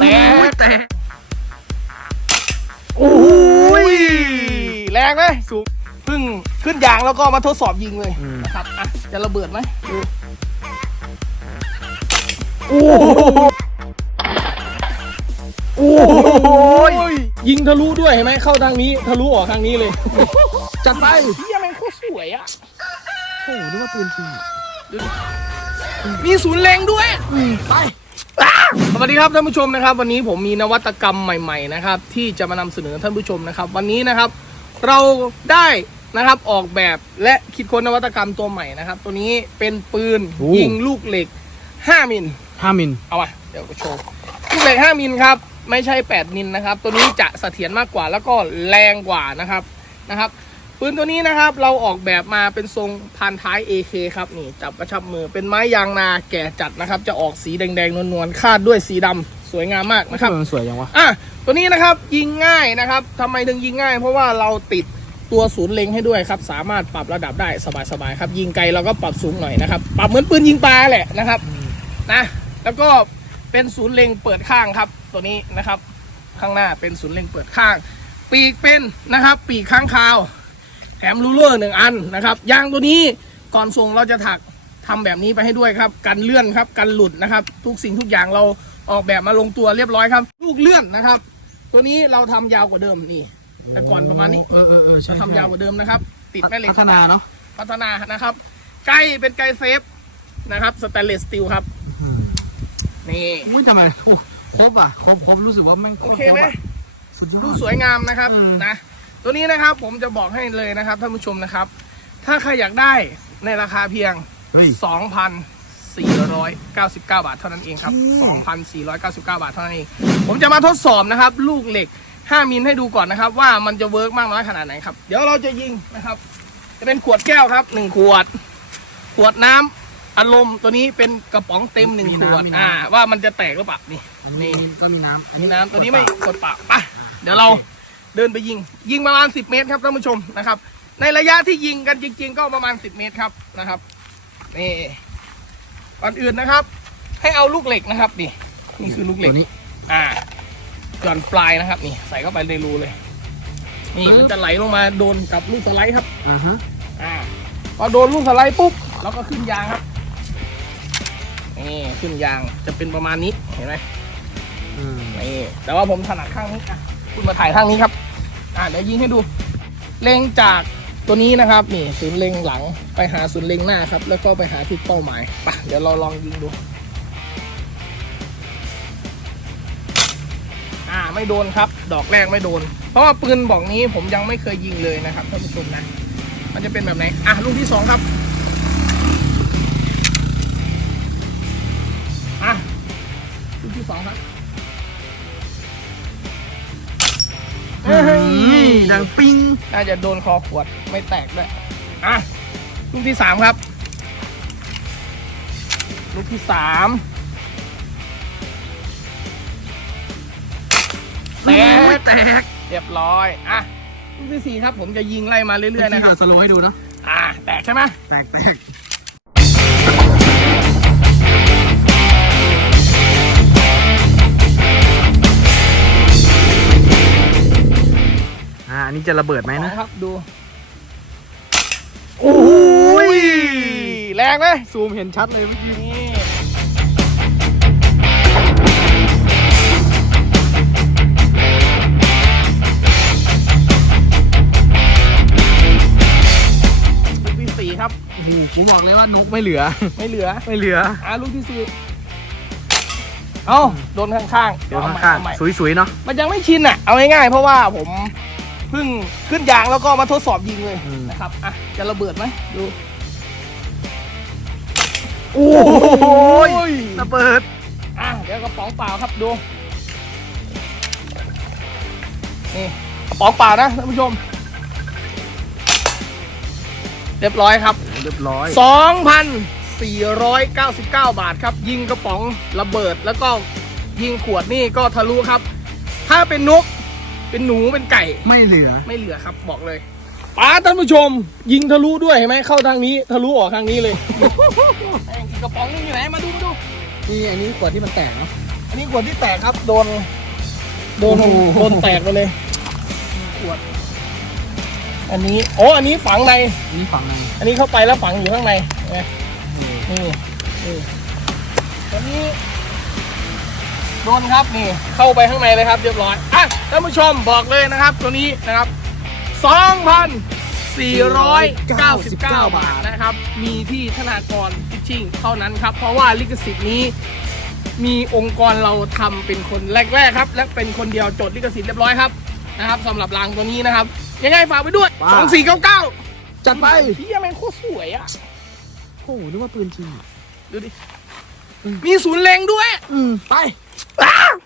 แต่แต่โอ้ยแรงไหมสูบเพึ่งขึ้นยางแล้วก็มาทดสอบยิงเลยนะครับอะจะระเบิดไหมดูโอ้โหโอ้ยยิงทะลุด้วยเห็นไหมเข้าทางนี้ทะลุออกทางนี้เลย จัดไปเฮียแม่งโคตรสวยอะ โอ้โหนึกว่าปืนจริงอะมีศูนย์เล็งด้วย ไปส วัสดีครับท่านผู้ชมนะครับ วันนี้ผมมีนวัตกรรมใหม่ ๆ นะครับ ที่จะมานำเสนอท่านผู้ชมนะครับ วันนี้นะครับเราได้นะครับออกแบบและคิดค้นนวัตกรรมตัวใหม่นะครับ ตัวนี้เป็นปืนยิงลูกเหล็ก 5มิลห้ามิลเอามาเดี๋ยวกูโชว์ลูกเหล็ก 5มิลครับไม่ใช่ 8มิลนะครับ ตัวนี้จะเสถียรมากกว่าแล้วก็แรงกว่านะครับนะครับ ปืนตัวนี้นะครับเราออกแบบมาเป็นทรงพันท้าย AK ครับนี่จับกระชับมือเป็นไม้ยางนาแก่จัดนะครับ จะออกสีแดงๆนวลๆคาดด้วยสีดำสวยงามมากนะครับมันสวยจังวะอะตัวนี้นะครับยิงง่ายนะครับทำไมถึงยิงง่าย เพราะว่าเราติดตัวศูนย์เล็งให้ด้วยครับ สามารถปรับระดับได้สบายๆครับ ยิงไกลเราก็ปรับสูงหน่อยนะครับ ปรับเหมือนปืนยิงปลาแหละนะครับนะแล้วก็เป็นศูนย์เล็งเปิดข้างครับ ตัวนี้นะครับ ข้างหน้าเป็นศูนย์เล็งเปิดข้าง ปีกเป็นนะครับ ปีกข้างคาว แถมรูเลอร์หนึ่งอันนะครับยางตัวนี้ก่อนส่งเราจะถักทำแบบนี้ไปให้ด้วยครับ กันเลื่อนครับ กันหลุดนะครับ ทุกสิ่งทุกอย่างเราออกแบบมาลงตัวเรียบร้อยครับ ลูกเลื่อนนะครับ ตัวนี้เราทำยาวกว่าเดิมนี่ แต่ก่อนประมาณนี้เออเออเออใช่เราทำยาวกว่าเดิมนะครับ ติดแม่เหล็กพัฒนาเนาะพัฒนานะครับไกลเป็นไกลเซฟนะครับสแตนเลสสตีลครับนี่อุ้ยทำไมโอ้ครบอะครบครบรู้สึกว่าแม่งโอเคไหมสุดยอดดูสวยงามนะครับอืมนะ ตัวนี้นะครับผมจะบอกให้เลยนะครับท่านผู้ชมนะครับ ถ้าใครอยากได้ในราคาเพียง เฮ้ย 2,499 บาทเท่านั้นเองครับ 2,499 บาทเท่านั้นเอง ผมจะมาทดสอบนะครับ ลูกเหล็ก 5 มิลให้ดูก่อนนะครับ ว่ามันจะเวิร์กมากน้อยขนาดไหนครับ เดี๋ยวเราจะยิงนะครับ จะเป็นขวดแก้วครับ 1 ขวด ขวดน้ำอารมณ์ตัวนี้เป็นกระป๋องเต็มหนึ่งขวดอ่าว่ามันจะแตกหรือเปล่านี่ นี่ ก็มีน้ำอันนี้น้ำตัวนี้ไม่กดปากปะเดี๋ยวเราเดินไปยิง ยิงประมาณ 10 เมตรครับท่านผู้ชมนะครับ ในระยะที่ยิงกันจริง ๆ ก็ประมาณ 10 เมตรครับนะครับนี่ก่อนอื่นนะครับ ให้เอาลูกเหล็กนะครับนี่นี่คือลูกเหล็ตักวนี้อ่าหย่อนปลายนะครับ นี่ ใส่เข้าไปในรูเลย นี่ปึ๊บมันจะไหลลงมาโดนกับลูกสไลด์ครับอ่าฮะอ่าพอโดนลูกสไลด์ปุ๊บเราก็ขึ้นยางครับนี่ขึ้นยางจะเป็นประมาณนี้เห็นไหมอืมนี่แต่ว่าผมถนัดข้างนี้อะ คุณมาถ่ายข้างนี้ครับ อ่าเดี๋ยวยิงให้ดู เล็งจากตัวนี้นะครับนี่ศูนย์เล็งหลังไปหาศูนย์เล็งหน้าครับ แล้วก็ไปหาที่เป้าหมายไปะเดี๋ยวเราลองยิงดู อ่าไม่โดนครับ ดอกแรกไม่โดน เพราะว่าปืนบอกนี้ผมยังไม่เคยยิงเลยนะครับท่านผู้ชมนะ มันจะเป็นแบบไหน อะลูกที่สองครับอะลูกที่สองครับ ดังปิ้งน่าจะโดนคอขวดไม่แตกด้วยอะลูกที่สามครับ ลูกที่สามแตกแตกเรียบร้อยอะลูกที่สี่ครับ ผมจะยิงไล่มาเรื่อยๆนะครับสโลว์ให้ดูเนาะอะแตกใช่ไหมแตกแตก นนี้จะระเบิดไหมสอนะงครับ ดูโอ้ยแรงไหมซูมเห็นชัดเลยเมื่อกี้นี่ลูกที่สี่ครับโอ้โหผมบอกเลยว่านกไม่เหลือ ไม่เหลือ ไม่เหลือ อ่าลูกที่สี่เอ้าโดนข้างๆเดี๋ยวอใหม่ข้างเอใหม่ๆสวยๆเนาะมันยังไม่ชินอะ เอาง่ายๆเพราะว่าผม เพิ่งขึ้นยางแล้วก็มาทดสอบยิงเลยอืม นะครับอะจะระเบิดไหมดูโอ้ยระเบิดอะเดี๋ยวกระป๋องเปล่าครับดูนี่กระป๋องเปล่านะท่านผู้ชม เรียบร้อยครับ เรียบร้อย 2,499 บาทครับ ยิงกระป๋องระเบิดแล้วก็ยิงขวดนี่ก็ทะลุครับ ถ้าเป็นนก เป็นหนูเป็นไก่ ไม่เหลือ ไม่เหลือครับบอกเลยป้าท่านผู้ชม ยิงทะลุด้วยเห็นไหมเข้าทางนี้ ทะลุออกทางนี้เลยไอ้กระป๋องนึงอยู่ไหนมาดูมาดู นี่อันนี้ขวดที่มันแตกเนาะ อันนี้ขวดที่แตกครับโดน โดนโอ้โห โดนแตกไปเลย ขวด อันนี้โอ้อันนี้ฝังในนี่ฝั่งไหนอันนี้เข้าไปแล้วฝังอยู่ข้างในเห็นไหมนี่นี่ตัวนี้ โดนครับนี่เข้าไปข้างในเลยครับเรียบร้อยอะท่านผู้ชมบอกเลยนะครับ ตัวนี้นะครับ 2,499 บาทนะครับ มีที่ธนากรฟิชชิ่งเท่านั้นครับ เพราะว่าลิขสิทธิ์นี้มีองค์กรเราทำเป็นคนแรกๆครับ และเป็นคนเดียวจดลิขสิทธิ์เรียบร้อยครับนะครับสำหรับรางตัวนี้นะครับ ยังไงฝากไปด้วย 2499 จัดไปพี่ยังแม่งโคตรสวยอะโอ้โหนึกว่าปืนจริงอะดูดิ มีศูนย์เล็งด้วย อืม ไป Ah!